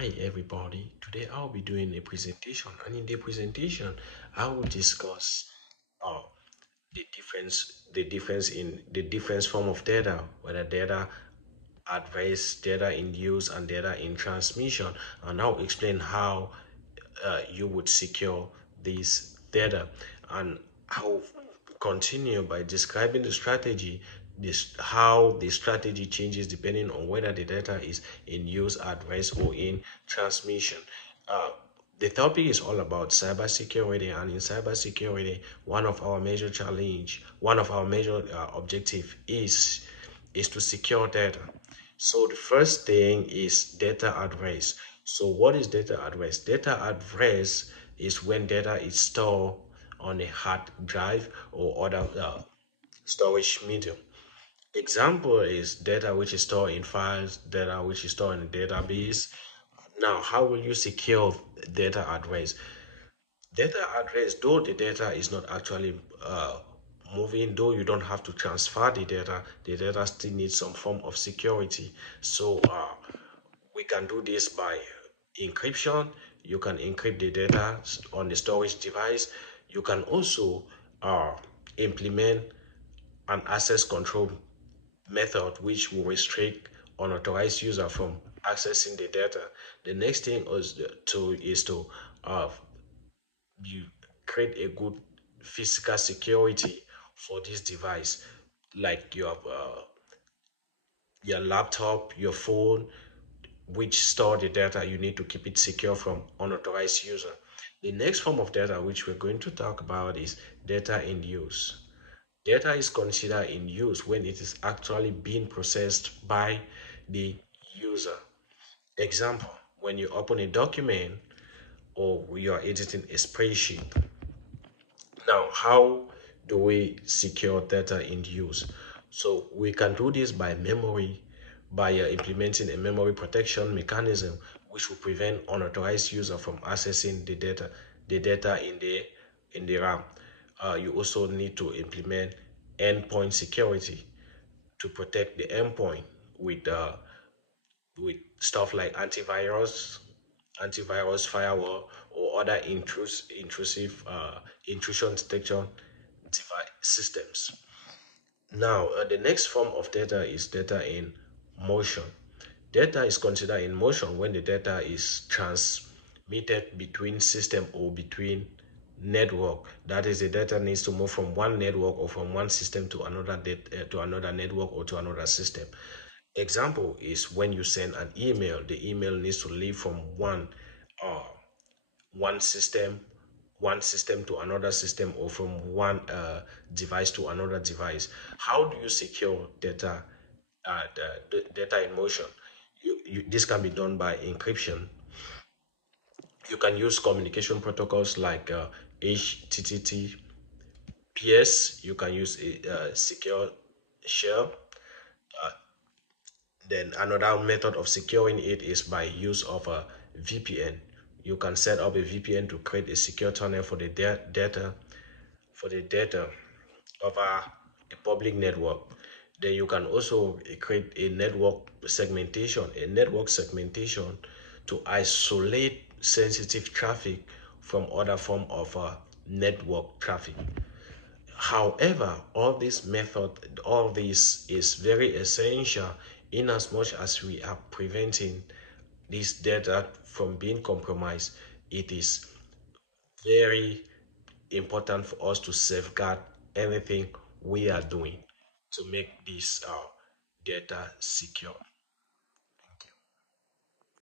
Hi everybody, today I'll be doing a presentation, and in the presentation I will discuss uh, the difference form of data, whether data at rest, data in use, and data in transmission, and I'll explain how you would secure this data. And I'll continue by describing the strategy, this how the strategy changes depending on whether the data is in use, at rest, or in transmission. uh, the topic is all about cybersecurity, and in cybersecurity, one of our major objective is to secure data. So the first thing is data at rest. So what is data at rest? Data at rest is when data is stored on a hard drive or other storage medium. Example is data which is stored in files, data which is stored in a database. Now, how will you secure data at rest? Data at rest, though the data is not actually moving, though you don't have to transfer the data still needs some form of security. So we can do this by encryption. You can encrypt the data on the storage device. You can also uh, implement an access control method which will restrict unauthorized user from accessing the data. The next thing is to uh, you create a good physical security for this device, like your laptop, your phone, which store the data. You need to keep it secure from unauthorized user. The next form of data which we're going to talk about is data in use. Data is considered in use when it is actually being processed by the user. Example, when you open a document or you are editing a spreadsheet. Now, how do we secure data in use? So we can do this by memory, by implementing a memory protection mechanism, which will prevent unauthorized user from accessing the data in the RAM. You also need to implement endpoint security to protect the endpoint with stuff like antivirus firewall, or other intrusive intrusion detection device systems. Now, the next form of data is data in motion. Data is considered in motion when the data is transmitted between system or between network. That is, the data needs to move from one network or from one system to to another network or to another system. Example is when you send an email, the email needs to leave from uh, one system one system to another system, or from one device to another device. How do you secure data, the data in motion? This can be done by encryption. You can use communication protocols like HTTPS. You can use a secure shell. Then another method of securing it is by use of a VPN. You can set up a VPN to create a secure tunnel for the data over a public network. Then you can also create a network segmentation to isolate sensitive traffic from other form of network traffic. However, all this is very essential in as much as we are preventing this data from being compromised. It is very important for us to safeguard everything we are doing to make this data secure.